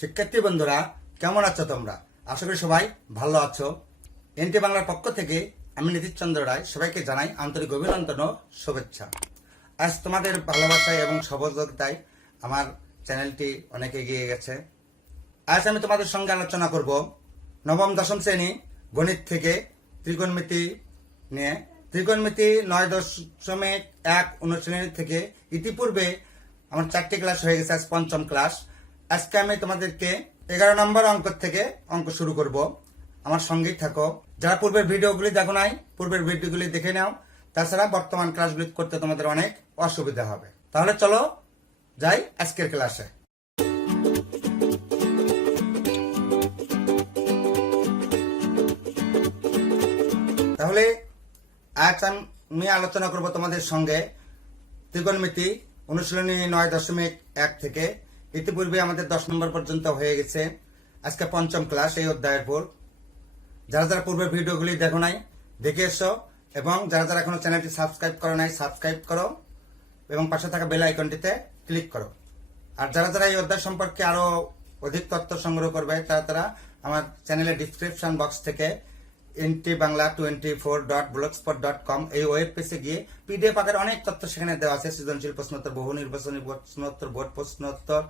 শিক্ষার্থী বন্ধুরা, কেমন আছো তোমরা? আশা করি সবাই ভালো আছো। এনটি বাংলার পক্ষ থেকে আমি নীতিশ চন্দ্র রায় সবাইকে জানাই আন্তরিক অভিনন্দন ও শুভেচ্ছা। আজ তোমাদের ভালোবাসায় এবং সহযোগিতায় আমার চ্যানেলটি অনেক এগিয়ে গেছে। আজ আমি তোমাদের সঙ্গে আলোচনা করব নবম দশম শ্রেণী গণিত থেকে ত্রিকোণমিতি নিয়ে। ত্রিকোণমিতি 9.1 অনুশ্রেণী থেকে ইতিপূর্বে আমার 4টি ক্লাস হয়ে গেছে, আজ পঞ্চম ক্লাস। আজকে আমি তোমাদেরকে 11 নম্বর অঙ্ক থেকে অঙ্ক শুরু করব। আমার সঙ্গেই থাকো। যারা পূর্বের ভিডিওগুলি দেখো নাই, পূর্বের ভিডিওগুলি দেখে নাও। তাছাড়া বর্তমান ক্লাসগুলি করতে তোমাদের অনেক অসুবিধা হবে। তাহলে চলো যাই আজকের ক্লাসে। তাহলে আজ আমি আলোচনা করব তোমাদের সঙ্গে ত্রিকোণমিতি অনুশীলনী 9.1 থেকে। ইতিপূর্বে আমাদের 10 নম্বর পর্যন্ত হয়ে গেছে। আজকে পঞ্চম ক্লাস এই অধ্যায়ের পর। যারা যারা পূর্বের ভিডিওগুলি দেখো নাই, দেখে এসো, এবং যারা যারা এখনো চ্যানেলটি সাবস্ক্রাইব করো নাই, সাবস্ক্রাইব করো এবং পাশে থাকা বেল আইকনটিতে ক্লিক করো। আর যারা যারা এই অধ্যায় সম্পর্কে আরো অধিক তথ্য সংগ্রহ করবে, তারা আমার চ্যানেলের ডিসক্রিপশন বক্স থেকে ntbangla24.blogspot.com এই ওয়েব পেজে গিয়ে পিডিএফ আকারে অনেক তথ্য সেখানে দেওয়া আছে। সৃজনশীল প্রশ্নোত্তর, বহু নির্বাচনী প্রশ্নোত্তর, বোর্ড প্রশ্নোত্তর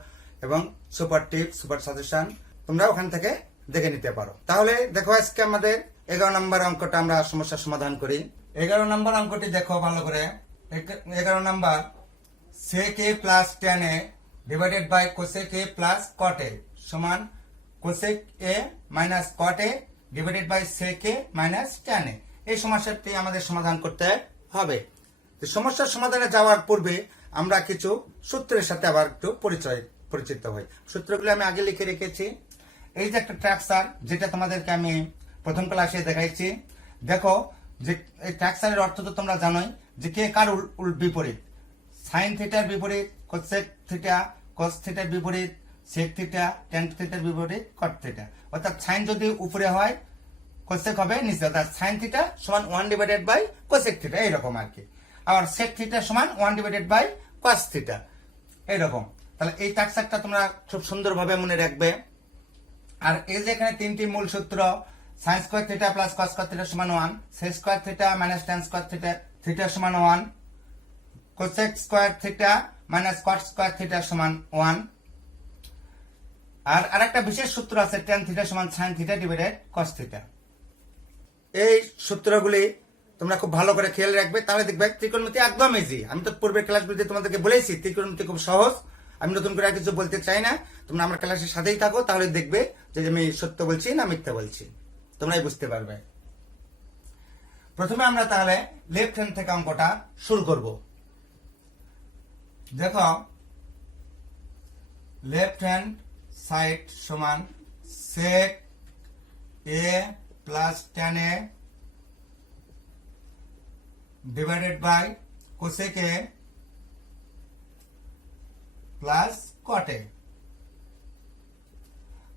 এবং সুপার টিপস, সুপার সাজেশন তোমরা ওখান থেকে দেখে নিতে পারো। তাহলে দেখো, আজকে আমাদের 11 নম্বর অঙ্কটা আমরা সমস্যার সমাধান করি। 11 নম্বর অঙ্কটি দেখো ভালো করে। 11 নম্বর, sec a plus tan a divided by cosec a plus cot a সমান cosec a minus cot a divided by sec a minus tan a। এই সমস্যাটি আমাদের সমাধান করতে হবে। সমস্যার সমাধানে যাওয়ার পূর্বে আমরা কিছু সূত্রের সাথে আবার একটু পরিচিত হই। সূত্রগুলো আমি আগে লিখে রেখেছি। এই যে একটা ট্রাকচার, যেটা তোমাদেরকে আমি প্রথম ক্লাসে দেখাইছি। দেখো যে এই ট্রাকচারের অর্থ তো তোমরা জানোই, যে কে কার বিপরীত। সাইন থিটার বিপরীত কোসেক থিটা, কস থিটার বিপরীত সেক থিটা, ট্যান থিটার বিপরীত কট থিটা। অর্থাৎ সাইন যদি উপরে হয়, কোসেক হবে নিচে। অর্থাৎ সাইন থিটা সমান 1 ডিভাইডেড বাই কোসেক থিটা, এইরকম আর কি। আর সেক থিটা সমান 1 ডিভাইডেড বাই কস থিটা, এইরকম। তাহলে এই ট্রাকচারটা তোমরা খুব সুন্দরভাবে মনে রাখবে। আর এই যে এখানে তিনটি মূল সূত্র, sine square theta plus cos square theta সমান 1, sec square theta minus tan square theta সমান 1, cosec square theta minus cot square theta সমান 1। আর আরেকটা বিশেষ সূত্র আছে, ট্যান থিটা সমান sine theta divided cos theta. এই সূত্রগুলি তোমরা খুব ভালো করে খেয়াল রাখবে, তাহলে দেখবে ত্রিকোণমিতি একদম ইজি। আমি তো পূর্বের ক্লাসগুলিতে তোমাদেরকে বলেছি ত্রিকোণমিতি খুব সহজ। আমি নতুন করে আর কিছু বলতে চাই না। তোমরা আমার ক্লাসের সাথেই থাকো, তাহলে দেখবে যে আমি সত্য বলছি না মিথ্যা বলছি, তোমরাই বুঝতে পারবে। প্রথমে আমরা তাহলে লেফট হ্যান্ড থেকে অঙ্কটা শুরু করব। দেখো, লেফট হ্যান্ড সাইড সমান sec a plus tan a divided by cosec a plus cot a।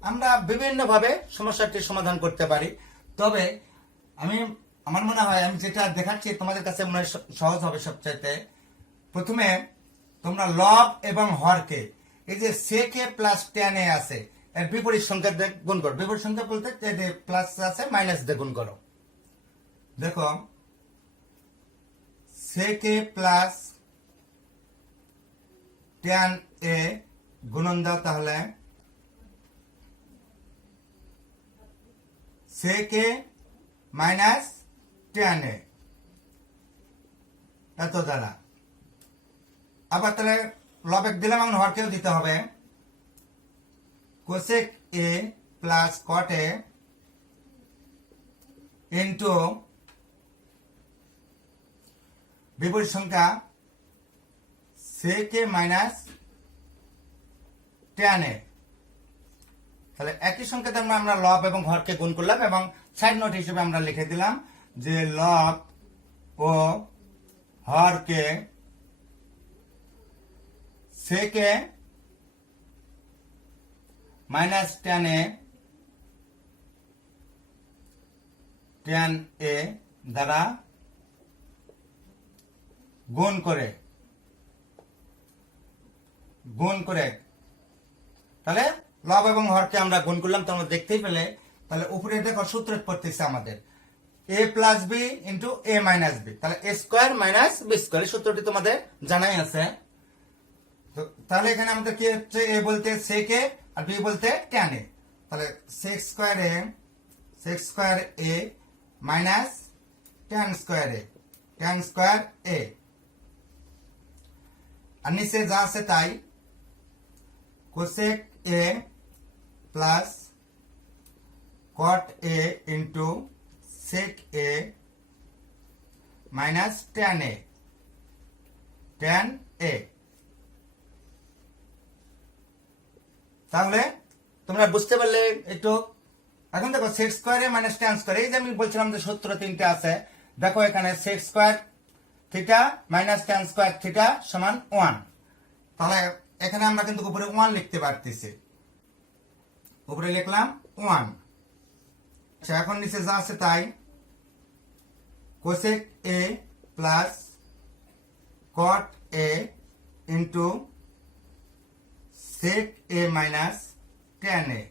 আমরা বিভিন্ন ভাবে সমস্যাটির সমাধান করতে পারি, তবে আমার মনে হয় আমি যেটা দেখাচ্ছি তোমাদের কাছে মনে হয় সহজ হবে সবচাইতে। প্রথমে তোমরা লব এবং হরকে, এই যে sec a plus tan a আছে, এর বিপরীত সংখ্যা দিয়ে গুণ করো। বিপরীত সংখ্যা বলতে প্লাস আছে, মাইনাস দিয়ে গুণ করো। দেখো, sec a plus tan a গুণন দাও, তাহলে sec a minus tan a এত দ্বারা। আবার তাহলে লবেক দিলাম, এখন হরকেও দিতে হবে। cosec a plus cot a into বিপরীত সংখ্যা sec a minus tan a। তাহলে একই সংখ্যাতে আমরা লব এবং হরকে গুণ করলাম, এবং সাইড নোট হিসেবে আমরা লিখে দিলাম যে লব ও হরকে sec a minus tan a দ্বারা গুণ করে তাহলে লব এবং হরকে আমরা গুণ করলাম, তোমরা দেখতেই পেলে। তাহলে উপরে দেখো সূত্র পড়তেছে আমাদের a plus B into a minus B, তাহলে a square minus B square, এই সূত্রটি তোমাদের জানাই আছে। তাহলে এখানে আমাদের কি হচ্ছে, a বলতে sec a আর b বলতে tan a, তাহলে sec square a minus tan square a, আর নিচে যা আছে তাই cosec a plus cot a into sec a minus tan a। তাহলে তোমরা বুঝতে পারলে একটু। এখন দেখো sec square a minus tan square, এই যে আমি বলছিলাম যে সূত্র তিনটে আছে, দেখো এখানে sec square theta minus tan square theta সমান 1, তাহলে এখানে আমরা কিন্তু উপরে 1 লিখতে পারতেছি, উপরে লিখলাম 1। আচ্ছা, এখন নিচে যা আছে তাই cosec a plus cot a into sec a minus tan a,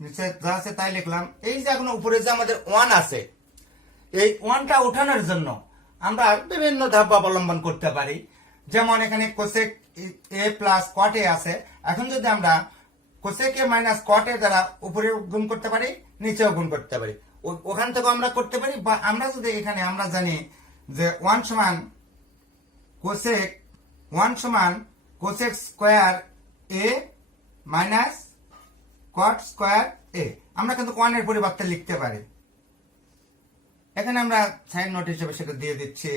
নিচে যা আছে তাই লিখলাম। এই যে এখন উপরে যে আমাদের 1 আছে, এই 1টা উঠানোর জন্য আমরা বিভিন্ন ধাপ অবলম্বন করতে পারি। যেমন এখানে cosec a plus cot a আছে, এখন যদি আমরা cosec a minus cot a দ্বারা উপরে গুণ করতে পারি, নিচেও গুণ করতে পারি, ওখান থেকে আমরা করতে পারি। বা আমরা যদি এখানে আমরা জানি যে 1 সমান cosec square a minus cot square a, আমরা কিন্তু 1 এর পরিবর্তে লিখতে পারি। এখানে আমরা সাইন নোট হিসেবে সেটা দিয়ে দিচ্ছি।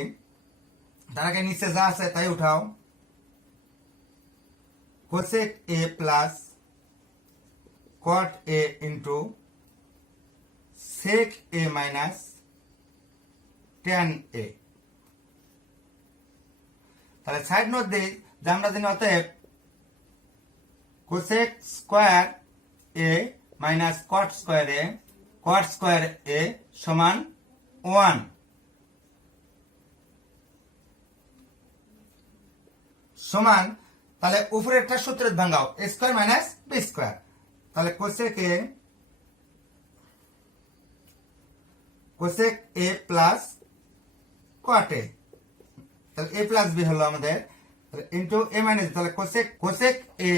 তার আগে নিচে যা আছে তাই উঠাও, cosec a plus cot a into sec a minus tan a। তাহলে সাইড নোট দিই যে আমরা জানি অতএব cosec square a minus cot square a সমান 1, সমান। তাহলে উপরেরটা সূত্রের ভাঙাও a square minus b square, তাহলে cosec a plus cot a, তাহলে a প্লাস b হলো আমাদের, ইন্টু a মাইনাস, তাহলে cosec a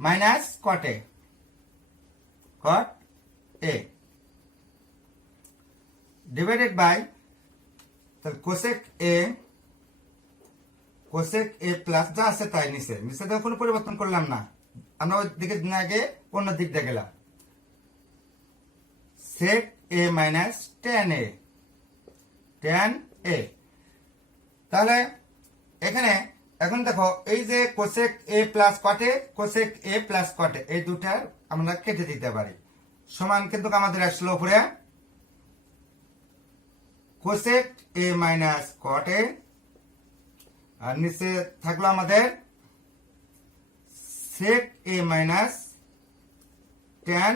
minus cot a divided by, তাহলে cosec a প্লাস যা আছে তাই নিচে তো কোনো পরিবর্তন করলাম না, আমরা ওই দিকে না গিয়ে অন্য দিক দিয়ে গেলাম, sec a minus tan a। তাহলে এখানে এখন দেখো এই যে cosec a plus cot a এই দুটার আমরা কেটে দিতে পারি, সমান কিন্তু আমাদের আসলো উপরে cosec a minus cot a, আর নিচে থাকলো আমাদের sec a minus tan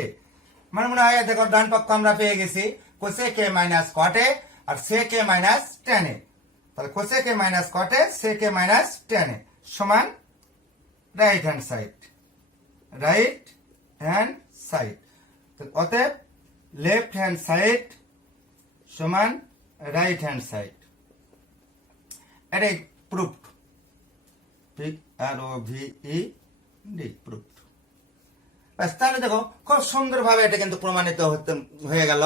a। মানে মনে হয় দেখো ডান পক্ষ আমরা পেয়ে গেছি cosec a minus cot a আর sec a minus tan a, তাহলে cosec a minus cot a sec a minus tan a সমান রাইট হ্যান্ড সাইড। অতএব লেফট হ্যান্ড সাইড সমান রাইট হ্যান্ড সাইড, এটাই প্রুফড, প্রুফড। তাহলে দেখো খুব সুন্দর ভাবে এটা কিন্তু প্রমাণিত হয়ে গেল।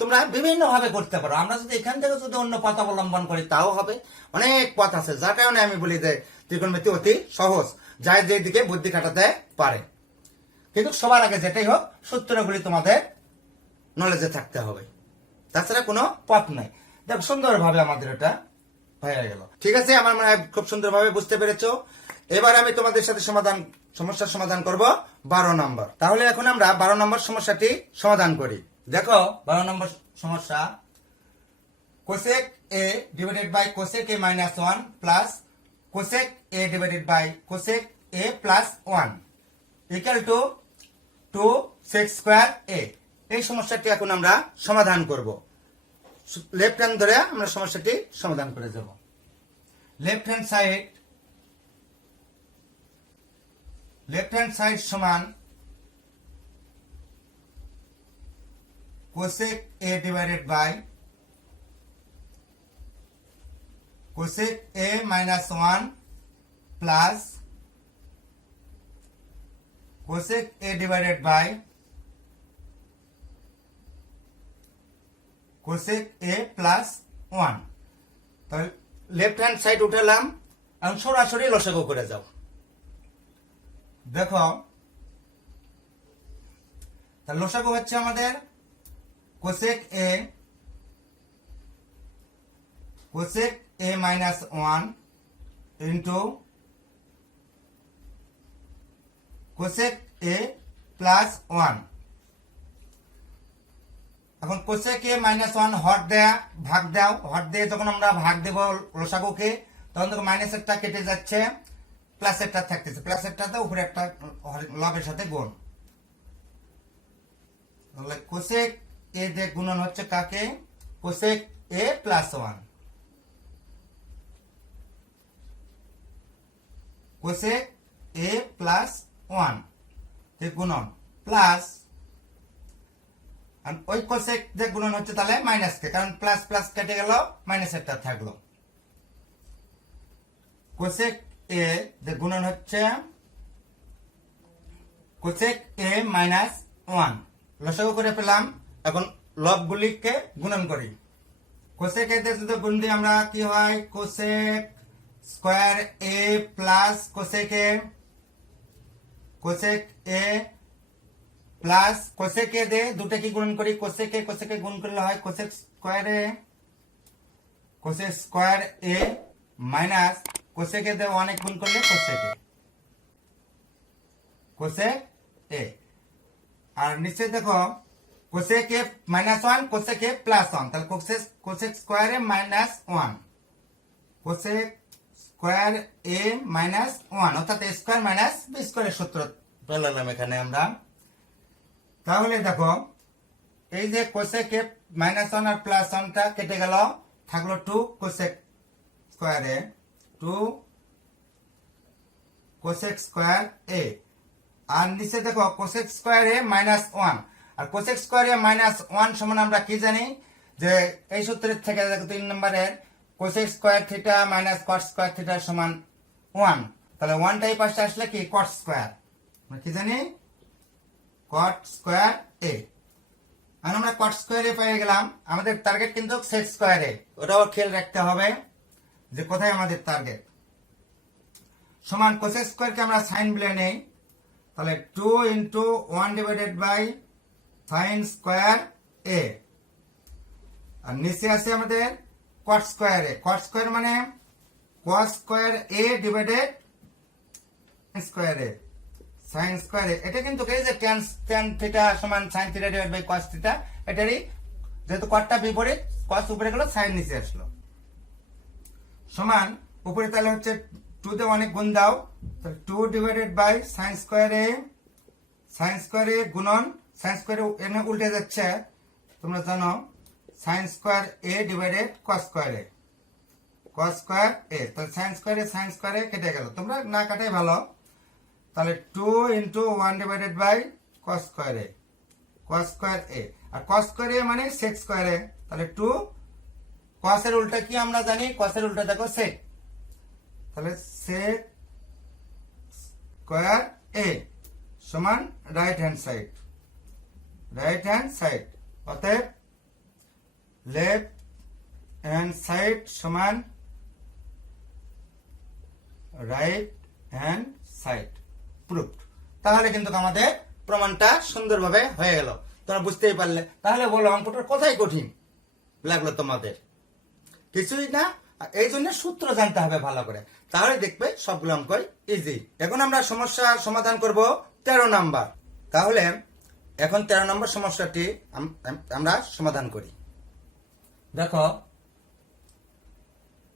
তোমরা বিভিন্ন ভাবে করতে পারো, আমরা যদি এখান থেকে যদি অন্য পথ অবলম্বন করি তাও হবে, অনেক পথ আছে, যার কারণে আমি বলি যে ত্রিকোণমিতি অতি সহজ, যায় যেদিকে বুদ্ধি খাটাতে পারে। কিন্তু সবার আগে যেটাই হোক সূত্রগুলি তোমাদের নলেজে থাকতে হবে, তাছাড়া কোনো পথ নাই। দেখো সুন্দরভাবে আমাদের এটা হয়ে গেল। ঠিক আছে, আমার মনে হয় খুব সুন্দরভাবে বুঝতে পেরেছো। এবার আমি তোমাদের সাথে সমস্যার সমাধান করব 12 নম্বর। তাহলে এখন আমরা 12 নম্বর সমস্যাটি সমাধান করি। দেখো 12 নম্বর সমস্যা, cosec a divided by cosec a minus 1 plus cosec a divided by cosec a plus 1 equal to 2 sec square a। এই সমস্যাটি এখন আমরা সমাধান করব। লেফট হ্যান্ড ধরে আমরা সমস্যাটি সমাধান করে যাব। Left hand side left hand side সমান cosec A divided by cosec A minus 1 plus cosec A divided by cosec A plus 1। তাহলে লেফট হ্যান্ড সাইড উঠালাম, এখন সরাসরি লসাগু করে যাও। দেখো তাহলে লসাগু হচ্ছে আমাদের cosec A minus 1 into cosec A plus 1। এখন কোসেক এ মাইনাস 1 হর ভাগ দাও, হর দিয়ে যখন আমরা ভাগ দেব লসাগুকে তখন দেখো মাইনাসেরটা কেটে যাচ্ছে, প্লাসেরটা থাকতেছে, প্লাসেরটাতে উপরে একটা লবের সাথে গুণ। তাহলে কোসেক এ দিয়ে গুণন হচ্ছে কাকে? Cosec A plus 1। Cosec A plus 1 গুণন প্লাস, ওই কোসেক যে গুণন হচ্ছে তাহলে মাইনাস কে, কারণ প্লাস প্লাস কেটে গেল, মাইনাসেরটা থাকলো। কোসেক এ যে গুণন হচ্ছে কোসেক এ মাইনাস 1। লসাগু করে পেলাম, এখন লবগুলিকে গুণন করি। কোসেক এ যদি গুণ দিই আমরা কি হয়? Cosec square A plus cosec A, cosec A plus cosec A দে দুটো কি গুণ করি? কোসেক এ গুণ করলে হয় cosec square A minus cosec A দে অনেক গুণ করলে কোসেক এ। আর নিচে দেখো cosec A minus 1 cosec A plus 1, তাহলে cosec square A minus 1, cosec square A minus 1, অর্থাৎ এ স্কয়ার মাইনাস বি স্কয়ারের সূত্র পেলাম এখানে আমরা। তাহলে দেখো এই যে কোসেক এ মাইনাস 1 আর প্লাস 1টা কেটে গেল, থাকলো 2 cosec square A, 2 cosec square A. আর নিচে দেখো কোসেক স্কয়ার এ মাইনাস 1, আর কোসেক স্কয়ার এ মাইনাস 1 সমান আমরা কি জানি? যে এই সূত্রের থেকে দেখো 3 নম্বরের cosec square theta minus cot square theta সমান 1, তাহলে 1টা এই পাশে আসলে কি? কট স্কয়ার, কি জানি? কট স্কয়ার এ। আর আমরা কট স্কয়ার এ পেয়ে গেলাম। আমাদের টার্গেট কিন্তু সেক স্কয়ার এ, ওটাও খেয়াল রাখতে হবে যে কোথায় আমাদের টার্গেট। সমান কোসেক স্কয়ার কে আমরা সাইন বলে নেই, তাহলে 2 into 1 divided by sine square A. আর নিচে আছে আমাদের cot square A. Cot square মানে cos square A divided square A, sine square A. এটা কিন্তু এই যে tan থিটা সমান sine theta divide by cos theta, এটারই যেহেতু কটটা বিপরীত, কস উপরে গেল, সাইন নিচে আসলো। সমান উপরে তাহলে হচ্ছে 2 তে অনেক গুণ দাও, 2 ডিভাইডেড বাই সাইন স্কয়ার এ গুণন সাইন স্কয়ার এনে উল্টে যাচ্ছে, তোমরা জানো sign square A divided cos square A, cos square এ। তাহলে সাইন স্কয়ার এ কেটে গেল, তোমরা না কাটাই ভালো। তাহলে 2 into 1 divided by cos square A, cos square A. আর কস স্কয়ার এ মানে সেক স্কয়ার এ, তাহলে 2 কস এর উল্টা কি আমরা জানি? কস এর উল্টা দেখো সেক, তাহলে সেক স্কয়ার এ সমান রাইট হ্যান্ড সাইড, অতএব লেফট হ্যান্ড সাইড সমান রাইট হ্যান্ড সাইড প্রুফড। তাহলে কিন্তু আমাদের প্রমাণটা সুন্দরভাবে হয়ে গেল, তোমরা বুঝতেই পারলে। তাহলে বলো অঙ্কটা কোথায় কঠিন লাগলো তোমাদের? কিছুই না, এই জন্য সূত্র জানতে হবে ভালো করে, তাহলে দেখবে সবগুলো অঙ্কই ইজি। এখন আমরা সমস্যার সমাধান করব 13 নাম্বার। তাহলে এখন 13 নম্বর সমস্যাটি আমরা সমাধান করি। দেখো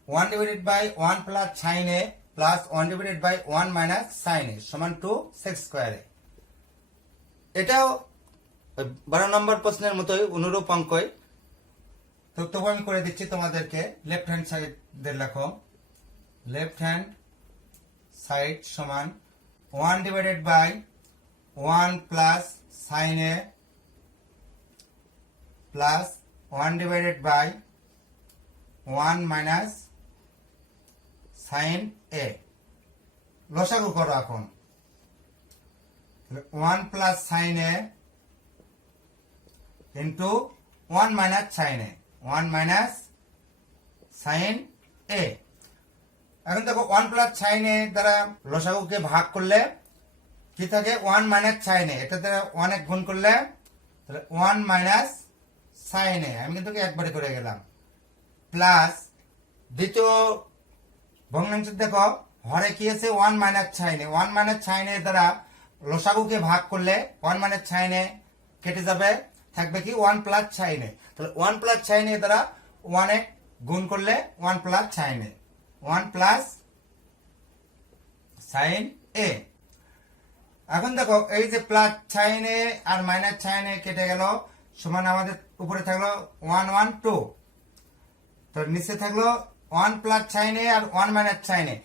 1 divided by 1 plus sine A plus 1 divided by 1 minus sine A সমান 2 সেক স্কয়ার এ। এটাও 12 নম্বর প্রশ্নের মতোই অনুরূপ অঙ্কই। তো তবু আমি করে দিচ্ছি তোমাদেরকে। লেফট হ্যান্ড সাইড লেখো, লেফট হ্যান্ড সাইড সমান 1 divided by 1 plus sine A plus 1 divided by 1 minus sine A. লসাগু করো এখন। 1 plus sine A into 1 minus sine A, 1 minus sine A. এখন দেখো 1 প্লাস সাইন এ দ্বারা লসাগুকে ভাগ করলে কি থাকে? 1 মাইনাস সাইন এ। এটা দ্বারা 1 এক গুণ করলে 1 মাইনাস সাইন এ। আমি কিন্তু একবারে করে গেলাম। প্লাস দ্বিতীয় ভগ্নাংশ দেখো হরে কি আছে? 1 minus sine A. 1 minus sine এ দ্বারা লসাগুকে ভাগ করলে 1 মাইনাস সাইন এ কেটে যাবে, থাকবে কি? 1 প্লাস সাইন এ। তাহলে 1 প্লাস সাইন এ দ্বারা 1 এ গুণ করলে 1 plus sine A, 1 plus sine A. এখন দেখো এই যে plus sine A R minus sine এ কেটে গেল, সমান আমাদের উপরে থাকলো 1 1 2। তো নিচে থাকলো 1 প্লাস সাইন এ আর 1 minus sine A.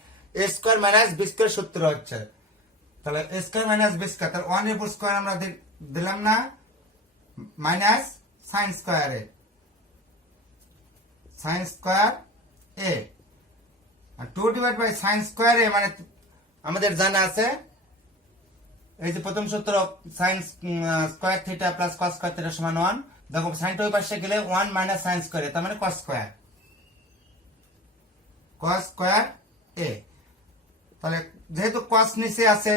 A square minus B square সূত্র হচ্ছে। তাহলে A square minus B square, তাহলে 1 এর উপর স্কোয়ার আমরা দিলাম না, minus sine square A, sine square A. আর 2 divide by sine square A মানে আমাদের জানা আছে এই যে প্রথম সূত্র sine square theta plus cos square theta সমান 1। দেখো সাইনটা ওই পাশে গেলে 1 মাইনাস সাইন স্কোয়ার এ, তার মানে কস স্কোয়ার, কস স্কোয়ার এ। তাহলে যেহেতু কস নিচে আছে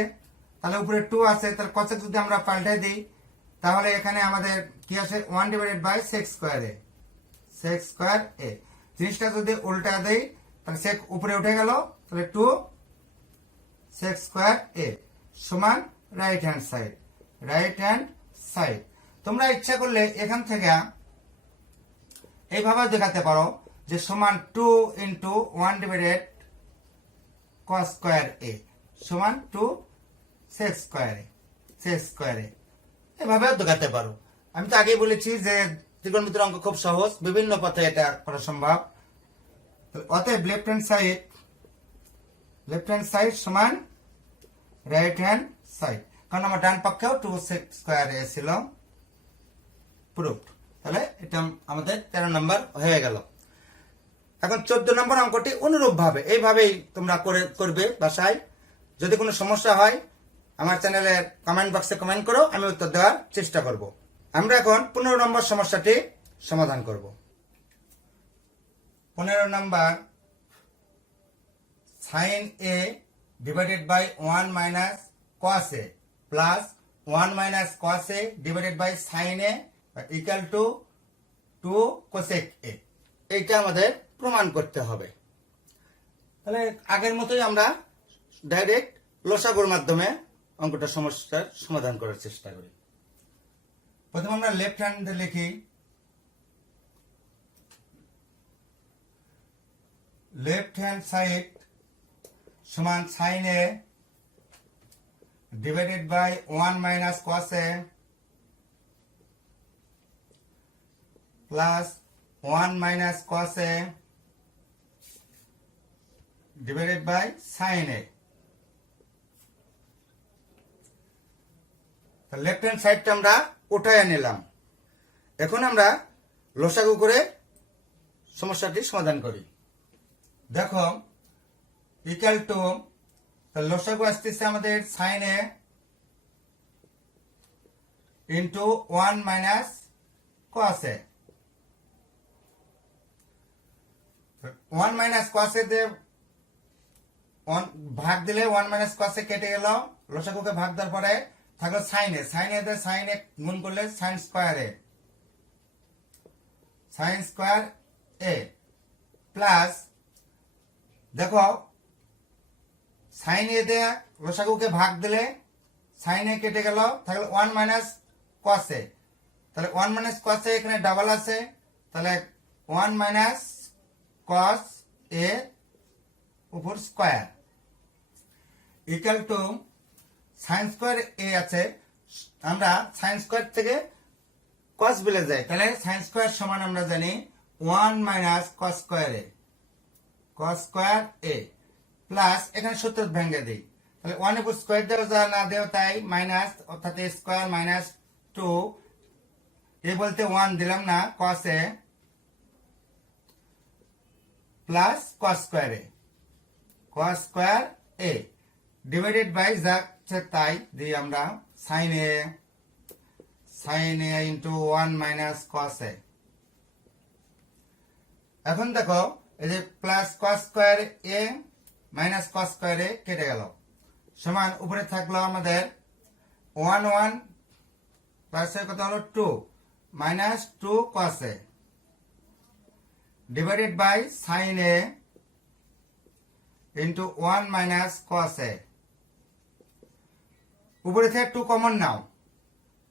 তাহলে উপরে 2 আছে, তাহলে কসে যদি আমরা পাল্টে দিই তাহলে এখানে আমাদের কি আসে? 1 divided by sec square A, sec square A. জিনিসটা যদি উল্টা দেই তাহলে সেক উপরে উঠে গেল, তাহলে 2 সেক স্কোয়ার এ সমান right hand side, right hand side. তোমরা ইচ্ছা করলে এখান থেকে এইভাবে দেখাতে পারো যে সমান 2 ইন্টু 1 ডিভাইডেড কস স্কোয়ার এ সমান 2 সেক স্কোয়ার এ, সেক স্কোয়ার এ। এভাবে দেখাতে পারো। আমি তো আগেই বলেছি যে ত্রিকোণমিতির অঙ্ক খুব সহজ, বিভিন্ন পথে এটা করা সম্ভব। অতএব লেফট হ্যান্ড সাইড সমান রাইট হ্যান্ড সাইড, কারণ আমার ডান পক্ষেও 2 সেক স্কোয়ার এ ছিল। প্রুফড। তাহলে এটা আমাদের 13 নম্বর হয়ে গেল। এখন 14 নম্বর অঙ্কটি অনুরূপ ভাবে এইভাবেই তোমরা করবে বাসায়। যদি কোনো সমস্যা হয় আমার চ্যানেলের কমেন্ট বক্সে কমেন্ট করো, আমি উত্তর দেওয়ার চেষ্টা করব। আমরা এখন 15 নম্বর সমস্যাটি সমাধান করব। 15 নম্বর sine A divided by 1 minus cos A plus 1 minus cos A divided by sine A equal to 2 cosec A. এইটা আমাদের প্রমাণ করতে হবে। তাহলে আগের মতোই আমরা ডাইরেক্ট লসাগুর মাধ্যমে অঙ্কটা সমস্যার সমাধান করার চেষ্টা করি। প্রথমে আমরা লেফট হ্যান্ডে লিখি, লেফট হ্যান্ড সাইড সমান sine A divided by 1 minus cos A plus 1 minus cos A divided by sine A. Left hand সাইডটা আমরা উঠায় নিলাম। এখন আমরা লসাগু করে সমস্যাটি সমাধান করি। দেখো ইকুয়াল টু লসাগু আসতেছে আমাদের sign A into 1 minus cos A. 1 minus cos এ ভাগ দিলে 1 মাইনাস কস এ কেটে গেল, লসাগুকে ভাগ দেওয়ার পরে থাকলো সাইন এ। সাইন এ সাইন এ গুণ করলে sign square A, sine square A plus দেখো সাইন এ দিয়ে লসাগুকে ভাগ দিলে সাইন এ কেটে গেল, থাকলো 1 মাইনাস কস এ। তাহলে 1 মাইনাস কস এ এখানে ডাবল আছে, তাহলে 1 মাইনাস কস এ উপর square equal to sine square A আছে। আমরা সাইন স্কোয়ার থেকে কস বেলে যাই, তাহলে সাইন স্কোয়ার সমান আমরা জানি 1 মাইনাস কস স্কোয়ার এ, কস স্কোয়ার এ প্লাস এখানে সূত্র ভেঙে দিই, তাহলে 1 উপর স্কয়ার দেওয়া যা না দেও তাই মাইনাস অর্থাৎ a স্কয়ার মাইনাস 2 এ বলতে 1 দিলাম না cos a plus cos square a divided by যা তাই দিই আমরা sin a into 1 minus cos a। এখন দেখো এই যে plus cos square a minus cos square a কেটে গেল, সমান উপরে থাকলো আমাদের 1 প্লাস কত হলো 2 minus 2 cos a divided by sin a into 1 minus cos a। উপরে থেকে 2 কমন নাও,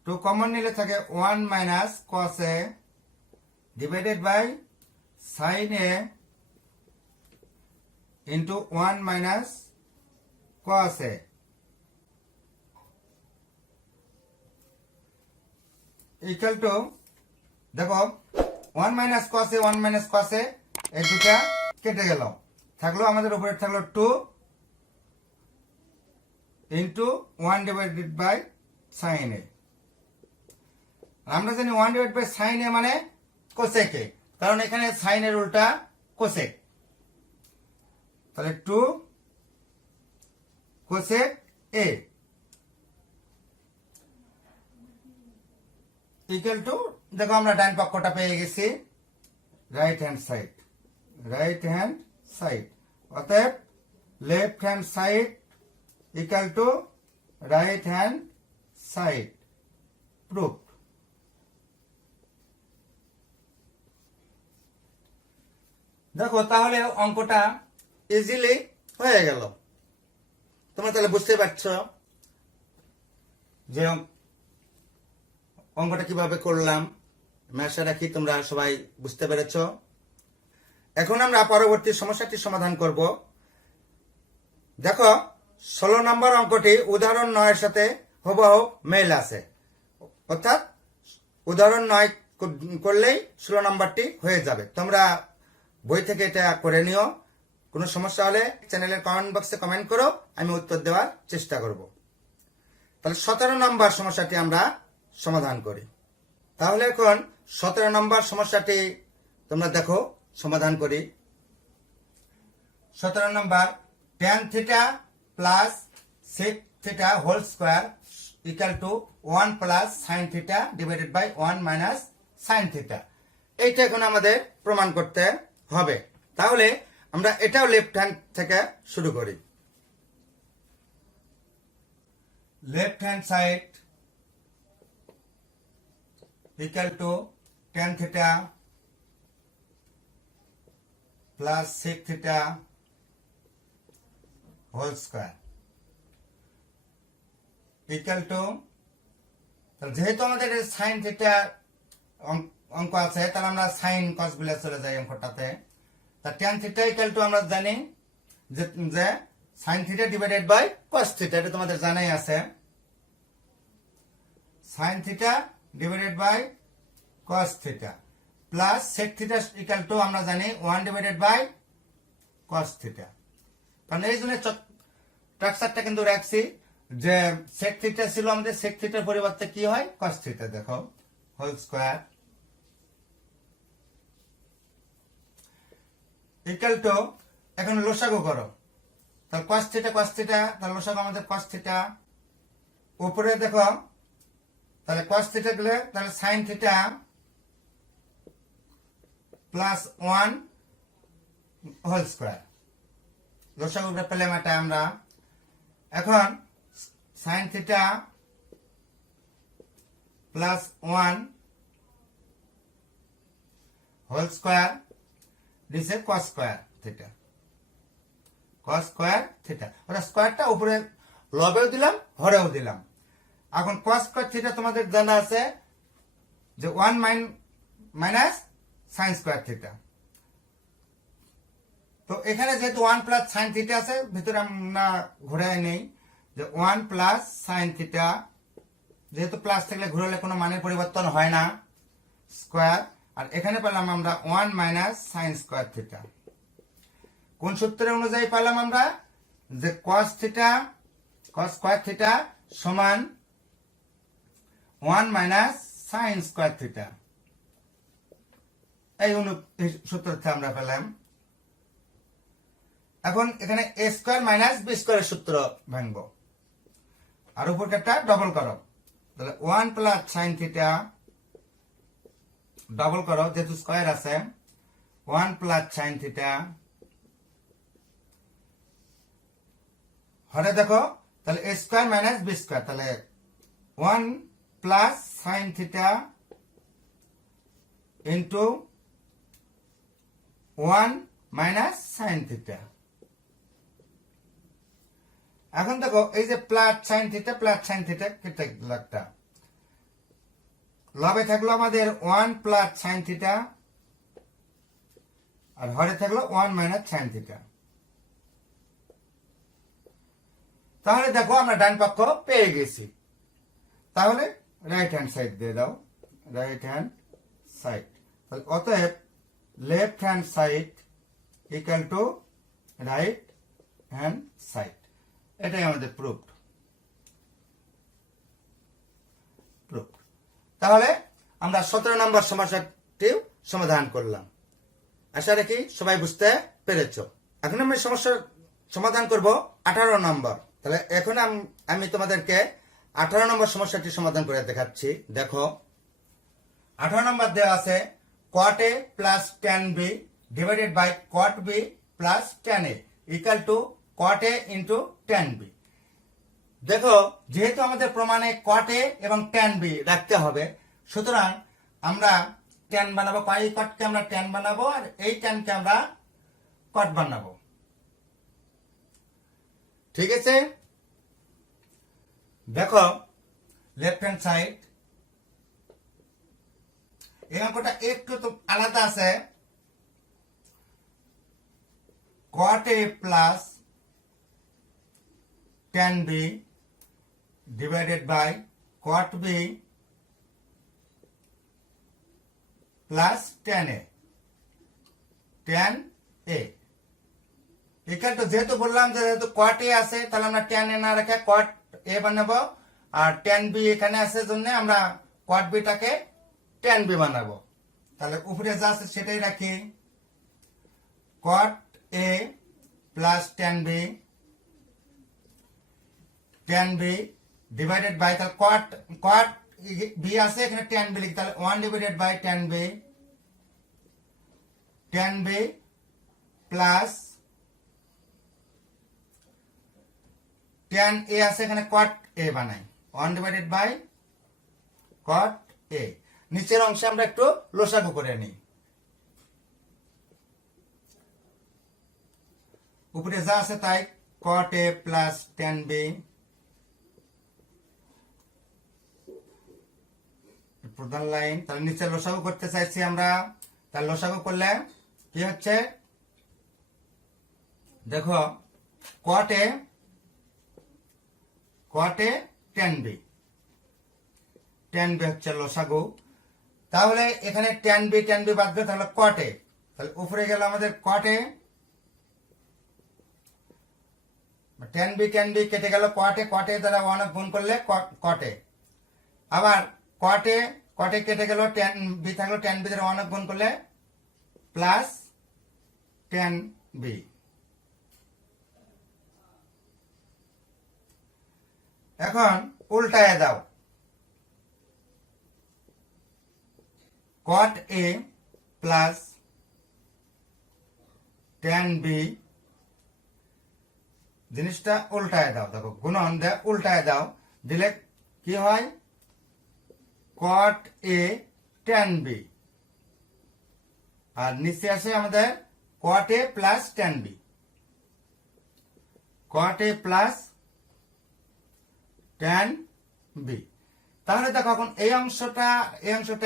2 কমন নিলে থাকে 1 minus cos a divided by sin a into 1 minus cos a equal to দেখো 1 minus cos a 1 minus cos a এই দুটা কেটে গেল, থাকলো আমাদের উপরে থাকলো 2 into 1 divided by sin a। আমরা জানি 1 ডিভাইড বাই sin a মানে cosec a, কারণ এখানে sin এর উল্টা cosec, তাহলে 2 cosec a ইকুয়াল টু দেখো আমরা ডান পক্ষটা পেয়ে গেছি রাইট হ্যান্ড সাইড, অতএব left hand side equal to right hand side proof. দেখো তাহলে অঙ্কটা ইজিলি হয়ে গেল। তোমরা তাহলে বুঝতে পারছো যে অঙ্কটা কিভাবে করলাম। আমি আশা রাখি তোমরা সবাই বুঝতে পেরেছ। এখন আমরা পরবর্তী সমস্যাটি সমাধান করব। দেখো 16 নম্বর অঙ্কটি উদাহরণ 9 সাথে হুবহু মেল আছে, অর্থাৎ উদাহরণ 9 করলেই 16 নম্বরটি হয়ে যাবে। তোমরা বই থেকে এটা করে নিও। কোনো সমস্যা হলে চ্যানেলের কমেন্ট বক্সে কমেন্ট করো, আমি উত্তর দেওয়ার চেষ্টা করব। তাহলে 17 নম্বর সমস্যাটি আমরা সমাধান করি। তাহলে এখন 17 নম্বর সমস্যাটি তোমরা দেখো সমাধান করি। 17 number tan theta plus sec theta whole square equal to 1 plus sin theta divided by 1 minus sin theta. এইটা এখন আমাদের প্রমাণ করতে হবে। তাহলে আমরা এটাও লেফট হ্যান্ড থেকে শুরু করি। Left hand side equal to tan theta plus sec theta whole square equal to, যেহেতু আমাদের সাইন থিটা অঙ্ক আছে, তাহলে আমরা সাইন কস গুলা চলে যাই অঙ্কটাতে। তা tan থিটা ইকুয়াল টু আমরা জানি যে sine theta divided by cos theta, এটা তোমাদের জানাই আছে। Sine theta divided by cos theta plus sec theta equal to আমরা জানি 1 ডিভাইডেড বাই কস থিটা। কারণ এই জন্য স্ট্রাকচারটা কিন্তু রাখছি যে sec থিটা ছিল আমাদের, sec থিটার পরিবর্তে কি হয় cos থিটা। দেখো হোল স্কয়ার ইকুয়াল টু, এখন লসাগু করো, তাহলে cos থিটা, তাহলে লসাগু আমাদের cos থিটা। উপরে দেখো তাহলে cos থিটা গেলে তাহলে sin theta plus 1 whole square, লসাগুটা পেলাম এটা আমরা। এখন sin theta plus 1 whole square দিছে cos স্কয়ার থিটা, ওটা স্কয়ারটা উপরে লবেও দিলাম হরেও দিলাম। এখন cos স্কয়ার থিটা তোমাদের জানা আছে যে 1 মাইনাস sin স্কয়ার থিটা। তো এখানে যেহেতু 1 প্লাস sin থিটা আছে, ভিতরে আমরা ঘোরায় নেই যে 1 প্লাস sin থিটা, যেহেতু প্লাস থাকলে ঘুরালে কোনো মানের পরিবর্তন হয় না, স্কয়ার। আর এখানে পেলাম আমরা 1 মাইনাস sin স্কয়ার থিটা। কোন সূত্রের অনুযায়ী পেলাম আমরা যে cos theta cos square theta সমান 1 মাইনাস sin স্কয়ার থিটা। এই সূত্রটা আমরা পেলাম। এখন এখানে a স্কয়ার মাইনাস b স্কয়ারের সূত্র ভাঙবো, আর উপরটা ডবল করো, তাহলে 1 প্লাস sin থিটা ডবল করো, যেহেতু স্কয়ার আছে 1 প্লাস sin থিটা, হরে দেখো তাহলে a square minus b square, তাহলে 1 plus sin theta into 1 minus sin theta. এখন দেখো এই যে প্লাস sin থিটা কেটে লাগটা লবে থাকলো আমাদের 1 প্লাস sin থিটা, আর হরে থাকলো 1 মাইনাস sin থিটা। তাহলে দেখো আমরা ডান পক্ষ পেয়ে গেছি। তাহলে রাইট হ্যান্ড সাইড দিয়ে দাও, রাইট হ্যান্ড সাইড। তাহলে অতএব left hand side equal to right hand side. এটাই আমাদের প্রুফড। তাহলে আমরা 17 নম্বর সমস্যাটিও সমাধান করলাম। আশা রাখি সবাই বুঝতে পেরেছ। এখন আমি সমস্যার সমাধান করব 18 নম্বর। তাহলে এখন আমি তোমাদেরকে 18 নম্বর সমস্যাটি সমাধান করে দেখাচ্ছি। দেখো 18 নম্বর দেওয়া আছে cot a plus tan b divided by cot b plus tan a equal to cot a into tan b। দেখো যেহেতু আমাদের প্রমাণে cot a এবং tan b রাখতে হবে, সুতরাং আমরা tan বানাবো, এই cotকে আমরা tan বানাবো, আর এই tanকে আমরা cot বানাবো। ঠিক আছে, দেখো লেফট হ্যান্ড সাইড এই অঙ্কটা একটু তো আলাদা আছে। cot a plus tan b divided by cot b plus tan a equal to, যেহেতু বললাম যে যেহেতু cot a আছে তাহলে আমরা tan a না রেখে cot a বানাবো, আর tan b এখানে আছে জন্য আমরা cot b টাকে tan b বানাবো। তাহলে উপরে যা আছে সেটাই রাখি, cot a plus tan b divided by, তাহলে cot b আছে এখানে tan b লিখি, তাহলে 1 divided by tan b plus tan a আছে এখানে cot a বানাই, 1 ডিভাইডেড বাই cot a। নিচের অংশে আমরা একটু লসাগু করে নিই। উপরে যা আছে তাই cot a plus tan b প্রধান লাইন। তাহলে নিচে লসাগু করতে চাইছি আমরা, তাহলে লসাগু করলে কি হচ্ছে দেখো cot a tan b হচ্ছে লসাগু। তাহলে এখানে tan b বাদ দিয়ে তাহলে cot a, তাহলে উপরে গেল আমাদের cot a, tan b কেটে গেল, cot a দ্বারা 1 গুণ করলে cot a, আবার cot a কেটে গেল, tan b থাকলো, tan b দ্বারা 1 গুণ করলে প্লাস tan b। এখন উল্টায় দাও, cot a plus tan b জিনিসটা উল্টায় দাও। দেখো গুণন দেয় উল্টায় দাও, দিলে কি হয় cot a tan b, আর নিচে আসে আমাদের cot a plus tan b, cot a plus tan b। তাহলে দেখো এখন এই অংশটা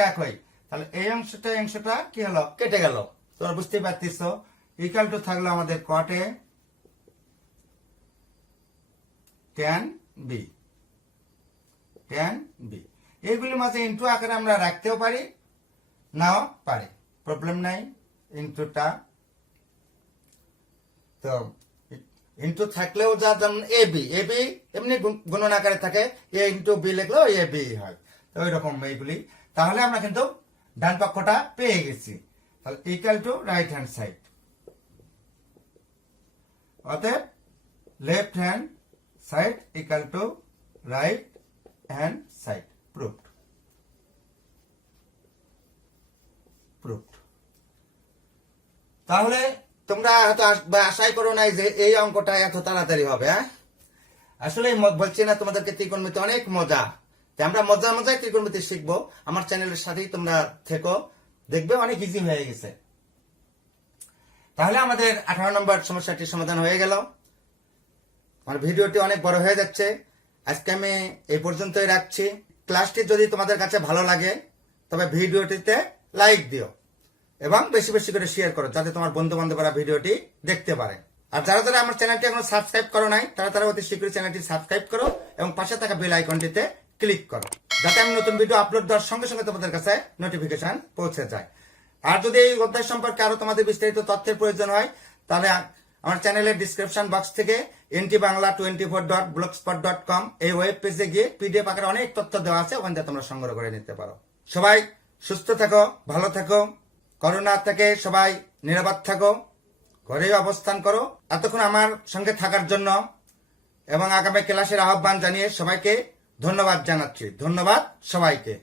একই, তাহলে এই অংশটা কি হলো কেটে গেল, তোমরা বুঝতে পারতেছ। ইকুয়াল টু থাকলো আমাদের cot a tan b এইগুলির মাঝে ইন্টু আকারে আমরা রাখতেও পারি, নাও পারি, প্রবলেম নাই ইন্টুটা। তো ইন্টু থাকলেও যা যেমন এ বি এমনি গুণন আকারে থাকে, এ ইন্টু বি লিখলেও এ বি হয়। তো ওই রকম এইগুলি। তাহলে আমরা কিন্তু ডান পক্ষটা পেয়ে গেছি। তাহলে equal to right hand side, অতএব left hand side equal to right hand side. Proved. তাহলে তোমরা হয়তো আশাই করো নাই যে এই অঙ্কটা এত তাড়াতাড়ি হবে। হ্যাঁ, আসলে বলছি না তোমাদেরকে ত্রিকোণমিতি অনেক মজা। আমরা মজায় ত্রিকোণমিতি শিখবো। আমার চ্যানেলের সাথেই তোমরা থেকো, দেখবে অনেক ইজি হয়ে গেছে। তাহলে আমাদের 18 নম্বর সমস্যাটির সমাধান হয়ে গেল। আমার ভিডিওটি অনেক বড় হয়ে যাচ্ছে, আজকে আমি এই পর্যন্তই রাখছি। ক্লাসটি যদি তোমাদের কাছে ভালো লাগে তবে ভিডিওটিতে লাইক দিও এবং বেশি বেশি করে শেয়ার করো, যাতে তোমার বন্ধু বান্ধবরা ভিডিওটি দেখতে পারে। আর যারা যারা আমার চ্যানেলটি এখনো সাবস্ক্রাইব করো নাই, তারা অতি শীঘ্রই চ্যানেলটি সাবস্ক্রাইব করো এবং পাশে থাকা বেল আইকনটিতে ক্লিক করো, যাতে আমি নতুন ভিডিও আপলোড দেওয়ার সঙ্গে সঙ্গে তোমাদের কাছে নোটিফিকেশন পৌঁছে যায়। আর যদি এই অধ্যায় সম্পর্কে আরো তোমাদের বিস্তারিত তথ্যের প্রয়োজন হয়, তাহলে আমার চ্যানেলের ডিসক্রিপশন বক্স থেকে ntbangla24.blogspot.com এই ওয়েব পেজে গিয়ে পিডিএফ আকারে অনেক তথ্য দেওয়া আছে, ওখান থেকে তোমরা সংগ্রহ করে নিতে পারো। সবাই সুস্থ থাকো, ভালো থাকো, করোনা থেকে সবাই নিরাপদ থাকো, ঘরেই অবস্থান করো। এতক্ষণ আমার সঙ্গে থাকার জন্য এবং আগামী ক্লাসের আহ্বান জানিয়ে সবাইকে ধন্যবাদ জানাচ্ছি। ধন্যবাদ সবাইকে।